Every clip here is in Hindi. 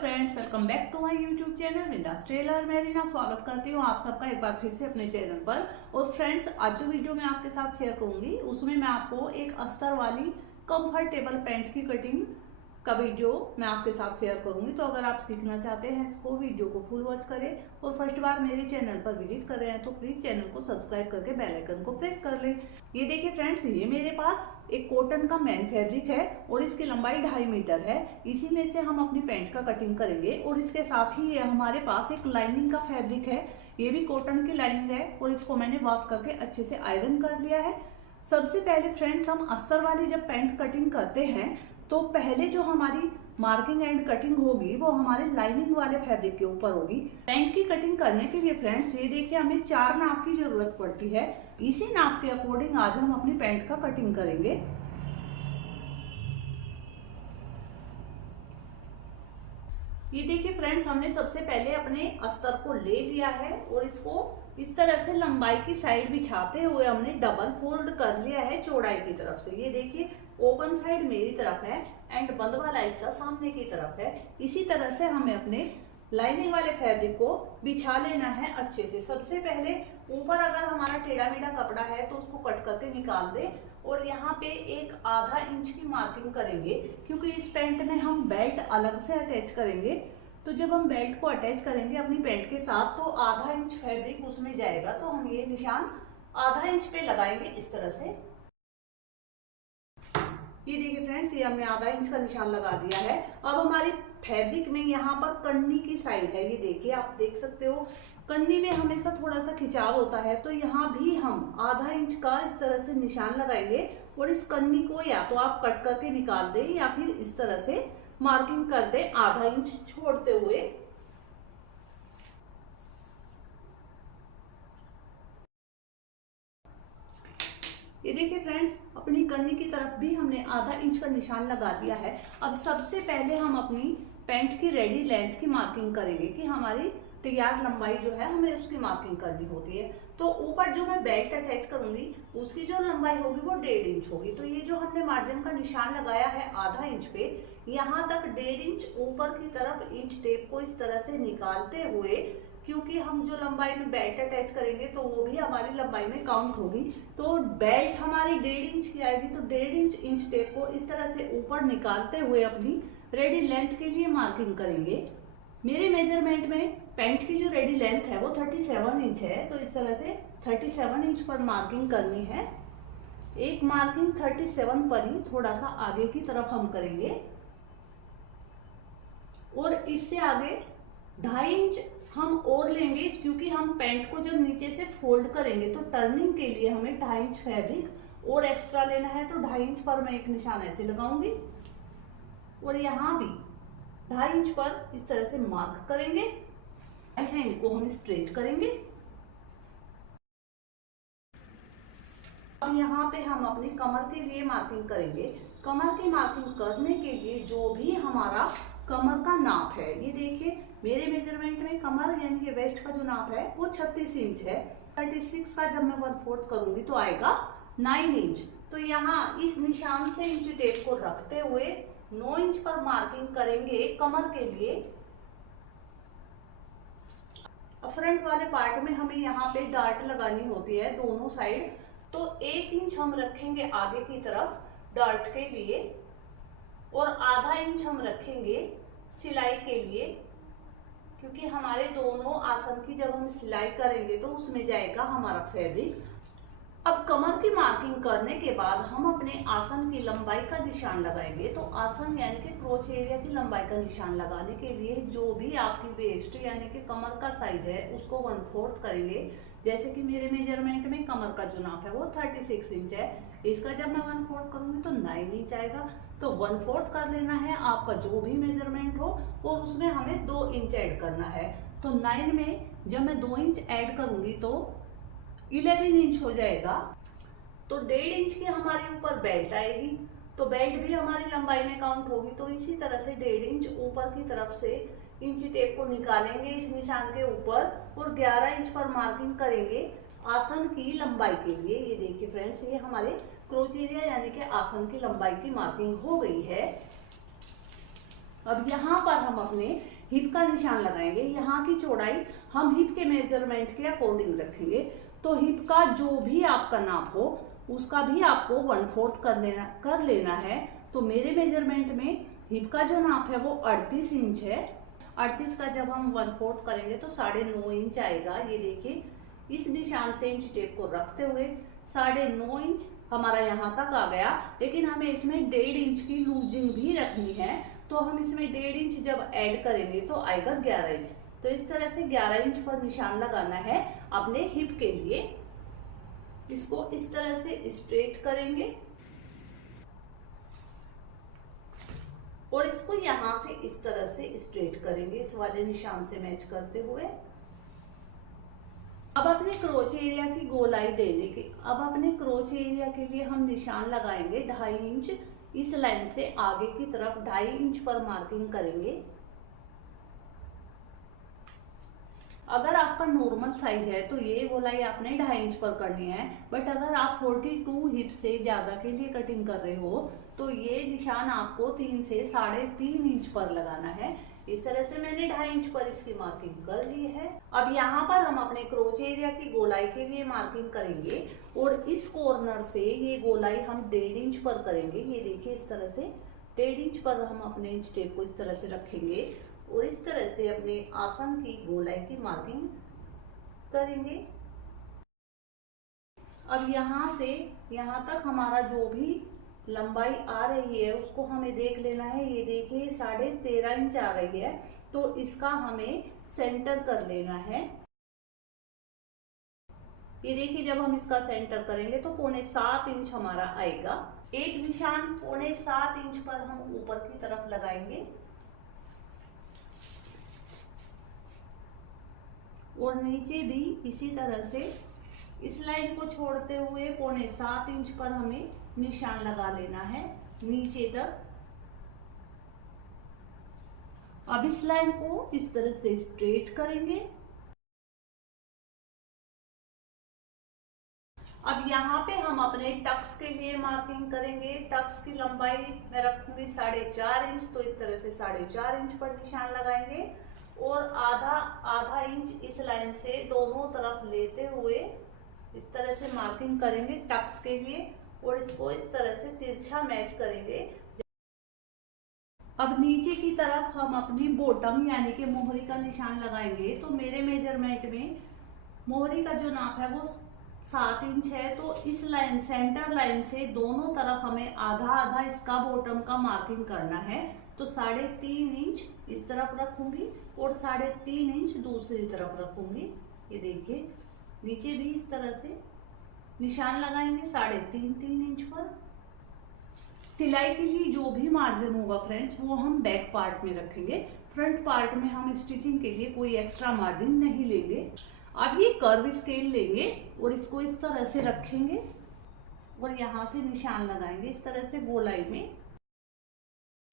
Friends, welcome back to my YouTube channel Bindaas tailor. मैं रीना स्वागत करती हूँ आप सबका एक बार फिर से अपने चैनल पर। और फ्रेंड्स, आज जो वीडियो मैं आपके साथ शेयर करूंगी उसमें मैं आपको एक अस्तर वाली कंफर्टेबल पैंट की कटिंग का वीडियो मैं आपके साथ शेयर करूंगी। तो अगर आप सीखना चाहते हैं इसको वीडियो को फुल वॉच करें और फर्स्ट बार मेरे चैनल पर विजिट कर रहे हैं तो प्लीज चैनल को सब्सक्राइब करके बेल आइकन को प्रेस कर लें। ये देखिए फ्रेंड्स, ये मेरे पास एक कॉटन का मैन फैब्रिक है और इसकी लंबाई 2.5 मीटर है। इसी में से हम अपनी पैंट का कटिंग करेंगे और इसके साथ ही ये हमारे पास एक लाइनिंग का फैब्रिक है। ये भी कॉटन की लाइनिंग है और इसको मैंने वॉश करके अच्छे से आयरन कर लिया है। सबसे पहले फ्रेंड्स, हम अस्तर वाली जब पैंट कटिंग करते हैं तो पहले जो हमारी मार्किंग एंड कटिंग होगी वो हमारे लाइनिंग वाले फैब्रिक के ऊपर होगी। पैंट की कटिंग करने के लिए फ्रेंड्स, ये देखिए हमें 4 नाप की जरूरत पड़ती है। इसी नाप के अकॉर्डिंग आज हम अपनी पैंट का कटिंग करेंगे। ये देखिए फ्रेंड्स, हमने सबसे पहले अपने अस्तर को ले लिया है और इसको इस तरह से लंबाई की साइड बिछाते हुए हमने डबल फोल्ड कर लिया है चौड़ाई की तरफ से। ये देखिए ओपन साइड मेरी तरफ है एंड बंद वाला हिस्सा सामने की तरफ है। इसी तरह से हमें अपने लाइनिंग वाले फैब्रिक को बिछा लेना है अच्छे से। सबसे पहले ऊपर अगर हमारा टेढ़ा मेढ़ा कपड़ा है तो उसको कट करके निकाल दे और यहाँ पे एक आधा इंच की मार्किंग करेंगे, क्योंकि इस पैंट में हम बेल्ट अलग से अटैच करेंगे। तो जब हम बेल्ट को अटैच करेंगे अपनी पैंट के साथ तो आधा इंच फैब्रिक उसमें जाएगा। तो हम ये निशान आधा इंच पे लगाएंगे इस तरह से। ये देखिए फ्रेंड्स, ये हमने आधा इंच का निशान लगा दिया है। अब हमारी फैब्रिक में यहाँ पर कन्नी की साइड है, ये देखिए आप देख सकते हो कन्नी में हमेशा थोड़ा सा खिंचाव होता है। तो यहाँ भी हम आधा इंच का इस तरह से निशान लगाएंगे और इस कन्नी को या तो आप कट करके निकाल दें या फिर इस तरह से मार्किंग कर दें आधा इंच छोड़ते हुए। ये देखिए फ्रेंड्स, अपनी कन्नी की तरफ भी हमने आधा इंच का निशान लगा दिया है। अब सबसे पहले हम अपनी पैंट की रेडी लेंथ की मार्किंग करेंगे कि हमारी तैयार लंबाई जो है हमें उसकी मार्किंग करनी होती है। तो ऊपर जो मैं बेल्ट अटैच करूंगी उसकी जो लंबाई होगी वो 1.5 इंच होगी। तो ये जो हमने मार्जिन का निशान लगाया है आधा इंच पे, यहाँ तक 1.5 इंच ऊपर की तरफ इंच टेप को इस तरह से निकालते हुए, क्योंकि हम जो लंबाई में बेल्ट अटैच करेंगे तो वो भी हमारी लंबाई में काउंट होगी। तो बेल्ट हमारी 1.5 इंच की आएगी तो 1.5 इंच टेप को इस तरह से ऊपर निकालते हुए अपनी रेडी लेंथ के लिए मार्किंग करेंगे। मेरे मेजरमेंट में पैंट की जो रेडी लेंथ है वो 37 इंच है। तो इस तरह से 37 इंच पर मार्किंग करनी है। एक मार्किंग 37 पर ही थोड़ा सा आगे की तरफ हम करेंगे और इससे आगे 2.5 इंच हम और लेंगे, क्योंकि हम पैंट को जब नीचे से फोल्ड करेंगे तो टर्निंग के लिए हमें 2.5 इंच फैब्रिक और एक्स्ट्रा लेना है। तो 2.5 इंच पर मैं एक निशान ऐसे लगाऊंगी और यहाँ भी 2.5 इंच पर इस तरह से मार्क करेंगे। इनको हम स्ट्रेट करेंगे। अब यहाँ पे हम अपनी कमर के लिए मार्किंग करेंगे। कमर की मार्किंग करने के लिए जो भी हमारा कमर का नाप है, ये देखिए मेरे मेजरमेंट में कमर यानी कि वेस्ट का जो नाप है वो 36 इंच है। 36 का जब मैं 1/4 करूंगी तो आएगा 9 इंच। तो यहाँ इस निशान से इंच टेप को रखते हुए 9 इंच पर मार्किंग करेंगे कमर के लिए। फ्रंट वाले पार्ट में हमें यहाँ पे डार्ट लगानी होती है दोनों साइड। तो 1 इंच हम रखेंगे आगे की तरफ डार्ट के लिए और आधा इंच हम रखेंगे सिलाई के लिए, क्योंकि हमारे दोनों आसन की जब हम सिलाई करेंगे तो उसमें जाएगा हमारा फैब्रिक। अब कमर की मार्किंग करने के बाद हम अपने आसन की लंबाई का निशान लगाएंगे। तो आसन यानी कि क्रोच एरिया की लंबाई का निशान लगाने के लिए जो भी आपकी वेस्ट यानी कि कमर का साइज है उसको 1/4 करेंगे। जैसे कि मेरे मेजरमेंट में कमर का जो नाप है वो 36 इंच है। इसका जब मैं 1/4 करूंगी तो 9 इंच आएगा। तो 1/4 कर लेना है आपका जो भी मेजरमेंट हो और उसमें हमें 2 इंच ऐड करना है। तो 9 में जब मैं 2 इंच ऐड करूंगी तो 11 इंच हो जाएगा। तो 1.5 इंच की हमारी ऊपर बेल्ट आएगी, तो बेल्ट भी हमारी लंबाई में काउंट होगी। तो इसी तरह से 1.5 इंच ऊपर की तरफ से इंच टेप को निकालेंगे इस निशान के ऊपर और 11 इंच पर मार्किंग करेंगे आसन की लंबाई के लिए। ये देखिए फ्रेंड्स, ये हमारे क्रोच एरिया यानी कि आसन की लंबाई की मार्किंग हो गई है। अब यहाँ पर हम अपने हिप का निशान लगाएंगे। यहाँ की चौड़ाई हम हिप के मेजरमेंट के अकॉर्डिंग रखेंगे। तो हिप का जो भी आपका नाप हो उसका भी आपको 1/4 कर लेना है। तो मेरे मेजरमेंट में हिप का जो नाप है वो 38 इंच है। 38 का जब हम 1/4 करेंगे तो 9.5 इंच आएगा। ये देखिए, इस निशान से इंच टेप को रखते हुए 9.5 इंच हमारा यहाँ तक आ गया। लेकिन हमें इसमें 1.5 इंच की लूजिंग भी रखनी है। तो हम इसमें 1.5 इंच जब ऐड करेंगे तो आएगा 11 इंच। तो इस तरह से 11 इंच पर निशान लगाना है अपने हिप के लिए। इसको इस तरह से स्ट्रेट करेंगे और इसको यहाँ से इस तरह से स्ट्रेट करेंगे, इस वाले निशान से मैच करते हुए। अब अपने क्रोच एरिया की गोलाई देने के लिए हम निशान लगाएंगे 2.5 इंच। इस लाइन से आगे की तरफ 2.5 इंच पर मार्किंग करेंगे। अगर आपका नॉर्मल साइज है तो ये गोलाई आपने 2.5 इंच पर करनी है। बट अगर आप 42 हिप से ज्यादा के लिए कटिंग कर रहे हो तो ये निशान आपको 3 से 3.5 इंच पर लगाना है। इस तरह से मैंने 2.5 इंच पर इसकी मार्किंग कर ली है। अब यहाँ पर हम अपने क्रोच एरिया की गोलाई के लिए मार्किंग करेंगे और इस कॉर्नर से ये गोलाई हम 1.5 इंच पर करेंगे। ये देखिए, इस तरह से 1.5 इंच पर हम अपने इंच टेप को इस तरह से रखेंगे और इस तरह से अपने आसन की गोलाई की मार्किंग करेंगे। अब यहाँ से यहाँ तक हमारा जो भी लंबाई आ रही है उसको हमें देख लेना है। ये देखिए, 13.5 इंच आ रही है। तो इसका हमें सेंटर कर लेना है। ये देखिए, जब हम इसका सेंटर करेंगे तो 7.25 इंच हमारा आएगा। एक निशान 7.25 इंच पर हम ऊपर की तरफ लगाएंगे और नीचे भी इसी तरह से इस लाइन को छोड़ते हुए 7.25 इंच पर हमें निशान लगा लेना है नीचे तक। अब इस लाइन को इस तरह से स्ट्रेट करेंगे। अब यहाँ पे हम अपने टक्स के लिए मार्किंग करेंगे। टक्स की लंबाई मैं रखूंगी 4.5 इंच। तो इस तरह से 4.5 इंच पर निशान लगाएंगे और आधा इंच इस लाइन से दोनों तरफ लेते हुए इस तरह से मार्किंग करेंगे टक्स के लिए और इसको इस तरह से तिरछा मैच करेंगे। अब नीचे की तरफ हम अपनी बॉटम यानी कि मोहरी का निशान लगाएंगे। तो मेरे मेजरमेंट में मोहरी का जो नाप है वो 7 इंच है। तो इस लाइन सेंटर लाइन से दोनों तरफ हमें आधा आधा इसका बॉटम का मार्किंग करना है। तो 3.5 इंच इस तरफ रखूंगी और 3.5 इंच दूसरी तरफ रखूंगी। ये देखिए, नीचे भी इस तरह से निशान लगाएंगे 3.5 इंच पर। सिलाई के लिए जो भी मार्जिन होगा फ्रेंड्स वो हम बैक पार्ट में रखेंगे। फ्रंट पार्ट में हम स्टिचिंग के लिए कोई एक्स्ट्रा मार्जिन नहीं लेंगे। अब ये कर्व स्केल लेंगे और इसको इस तरह से रखेंगे और यहाँ से निशान लगाएंगे इस तरह से गोलाई में।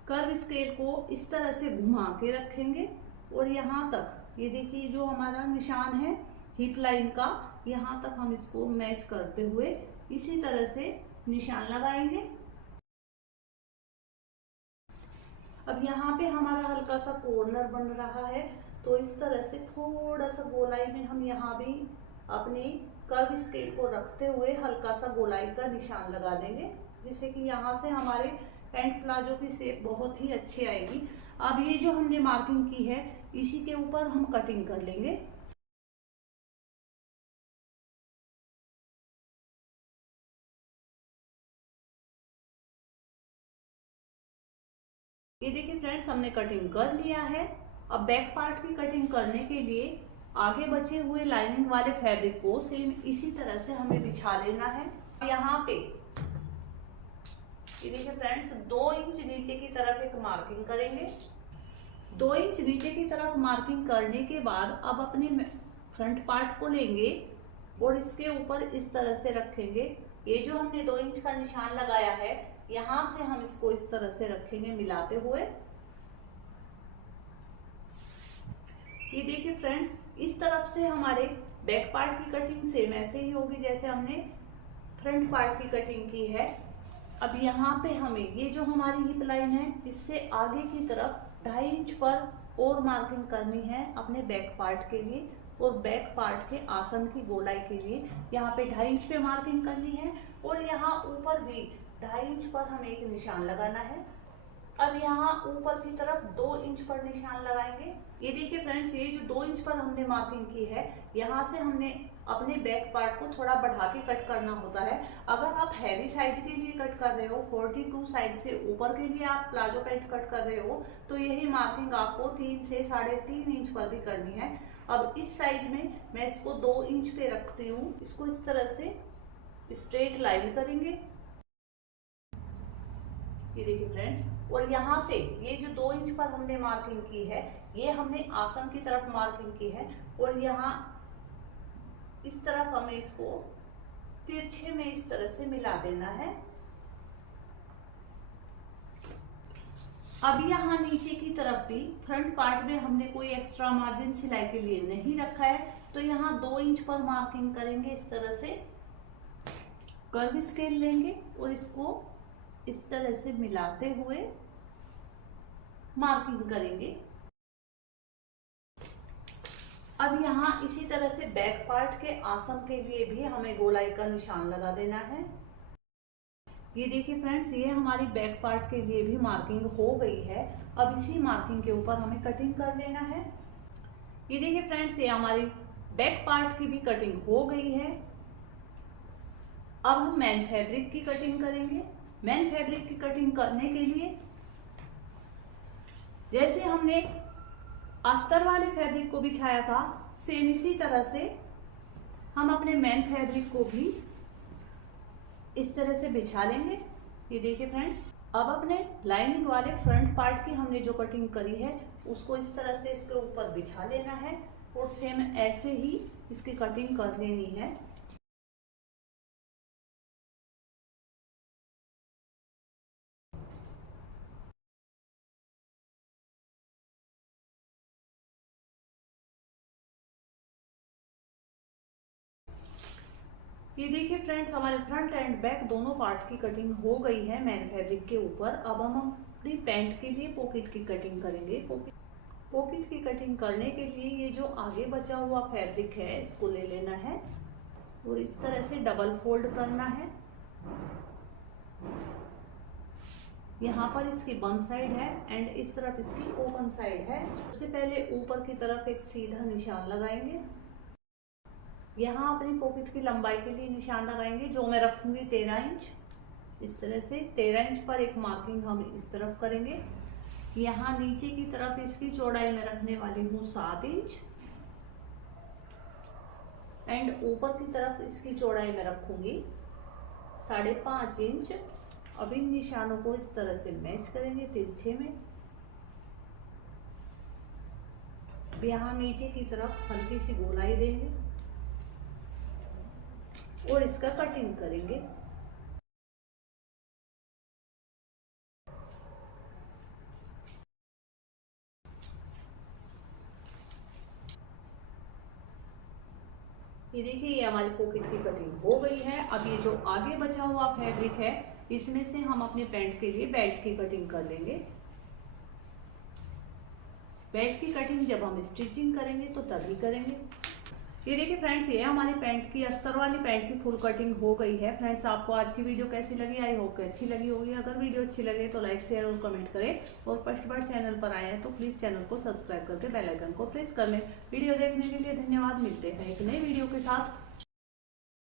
कर्व स्केल को इस तरह से घुमा के रखेंगे और यहाँ तक ये देखिए जो हमारा निशान है हिप लाइन का, यहाँ तक हम इसको मैच करते हुए इसी तरह से निशान लगाएंगे। अब यहाँ पे हमारा हल्का सा कॉर्नर बन रहा है तो इस तरह से थोड़ा सा गोलाई में हम यहाँ भी अपनी कर्व स्केल को रखते हुए हल्का सा गोलाई का निशान लगा देंगे, जिससे कि यहाँ से हमारे पैंट प्लाजो की शेप बहुत ही अच्छी आएगी। अब ये जो हमने मार्किंग की है इसी के ऊपर हम कटिंग कर लेंगे। ये देखिए फ्रेंड्स, हमने कटिंग कर लिया है। अब बैक पार्ट की कटिंग करने के लिए आगे बचे हुए लाइनिंग वाले फैब्रिक को सेम इसी तरह से हमें बिछा लेना है। यहाँ पे ये देखिए फ्रेंड्स, 2 इंच नीचे की तरफ एक मार्किंग करेंगे। 2 इंच नीचे की तरफ मार्किंग करने के बाद अब अपने फ्रंट पार्ट को लेंगे और इसके ऊपर इस तरह से रखेंगे। ये जो हमने 2 इंच का निशान लगाया है यहाँ से हम इसको इस तरह से रखेंगे मिलाते हुए। ये देखिए फ्रेंड्स, इस तरफ से हमारे बैक पार्ट की कटिंग सेम ऐसे ही होगी जैसे हमने फ्रंट पार्ट की कटिंग की है। अब यहाँ पे हमें ये जो हमारी हिप लाइन है इससे आगे की तरफ 2.5 इंच पर और मार्किंग करनी है अपने बैक पार्ट के लिए, और बैक पार्ट के आसन की गोलाई के लिए यहाँ पे 2.5 इंच पे मार्किंग करनी है, और यहाँ ऊपर भी 2.5 इंच पर हमें एक निशान लगाना है। अब यहाँ ऊपर की तरफ 2 इंच पर निशान लगाएंगे। ये देखिए फ्रेंड्स, ये जो 2 इंच पर हमने मार्किंग की है, यहाँ से हमने अपने बैक पार्ट को थोड़ा बढ़ा के कट करना होता है। अगर आप हैवी साइज के लिए कट कर रहे हो, 42 साइज से ऊपर के लिए आप प्लाजो पैंट कट कर रहे हो, तो यही मार्किंग आपको 3 से 3.5 इंच पर भी करनी है। अब इस साइज में मैं इसको 2 इंच पे रखती हूँ। इसको इस तरह से स्ट्रेट लाइन करेंगे, ये देखिए फ्रेंड्स। और यहाँ से ये जो 2 इंच पर हमने मार्किंग की है, ये हमने आसन की तरफ मार्किंग की है, और यहाँ इस तरफ हमें इसको तिरछे में इस तरह से मिला देना है। अब यहाँ नीचे की तरफ भी फ्रंट पार्ट में हमने कोई एक्स्ट्रा मार्जिन सिलाई के लिए नहीं रखा है, तो यहाँ 2 इंच पर मार्किंग करेंगे। इस तरह से कर्व स्केल लेंगे और इसको इस तरह से मिलाते हुए मार्किंग करेंगे। अब यहाँ इसी तरह से बैक पार्ट के आसन के लिए भी हमें गोलाई का निशान लगा देना है। ये देखिए फ्रेंड्स, ये हमारी बैक पार्ट के लिए भी मार्किंग हो गई है। अब इसी मार्किंग के ऊपर हमें कटिंग कर देना है। ये देखिए फ्रेंड्स, ये हमारी बैक पार्ट की भी कटिंग हो गई है। अब हम मेन फैब्रिक की कटिंग करेंगे। मेन फैब्रिक की कटिंग करने के लिए जैसे हमने अस्तर वाले फैब्रिक को बिछाया था, सेम इसी तरह से हम अपने मेन फैब्रिक को भी इस तरह से बिछा लेंगे। ये देखिए फ्रेंड्स, अब अपने लाइनिंग वाले फ्रंट पार्ट की हमने जो कटिंग करी है उसको इस तरह से इसके ऊपर बिछा लेना है, और सेम ऐसे ही इसकी कटिंग कर लेनी है। ये देखिए फ्रेंड्स, हमारे फ्रंट एंड बैक दोनों पार्ट की कटिंग हो गई है मेन फैब्रिक के ऊपर। अब हम अपनी पैंट के लिए पॉकेट की कटिंग करेंगे। पॉकेट की कटिंग करने के लिए ये जो आगे बचा हुआ फैब्रिक है इसको ले लेना है और इस तरह से डबल फोल्ड करना है। यहाँ पर इसकी बंद साइड है एंड इस तरफ इसकी ओपन साइड है। सबसे पहले ऊपर की तरफ एक सीधा निशान लगाएंगे। यहाँ अपनी पॉकेट की लंबाई के लिए निशान लगाएंगे, जो मैं रखूंगी 13 इंच। इस तरह से 13 इंच पर एक मार्किंग हम इस तरफ करेंगे। यहाँ नीचे की तरफ इसकी चौड़ाई में रखने वाली हूँ 7 इंच एंड ऊपर की तरफ इसकी चौड़ाई में रखूंगी 5.5 इंच। अब इन निशानों को इस तरह से मैच करेंगे तिरछे में। यहाँ नीचे की तरफ हल्की सी गोलाई देंगे और इसका कटिंग करेंगे। ये देखिए, ये हमारी पॉकेट की कटिंग हो गई है। अब ये जो आगे बचा हुआ फैब्रिक है इसमें से हम अपने पैंट के लिए बेल्ट की कटिंग कर लेंगे। बेल्ट की कटिंग जब हम स्टिचिंग करेंगे तो तभी करेंगे। ये देखिए फ्रेंड्स, ये हमारी पैंट की अस्तर वाली पैंट की फुल कटिंग हो गई है। फ्रेंड्स, आपको आज की वीडियो कैसी लगी? आई होप कि अच्छी लगी होगी। अगर वीडियो अच्छी लगे तो लाइक शेयर और कमेंट करें, और फर्स्ट बार चैनल पर आए हैं तो प्लीज चैनल को सब्सक्राइब करके बेल आइकन को प्रेस कर लें। वीडियो देखने के लिए धन्यवाद। मिलते हैं एक नई वीडियो के साथ।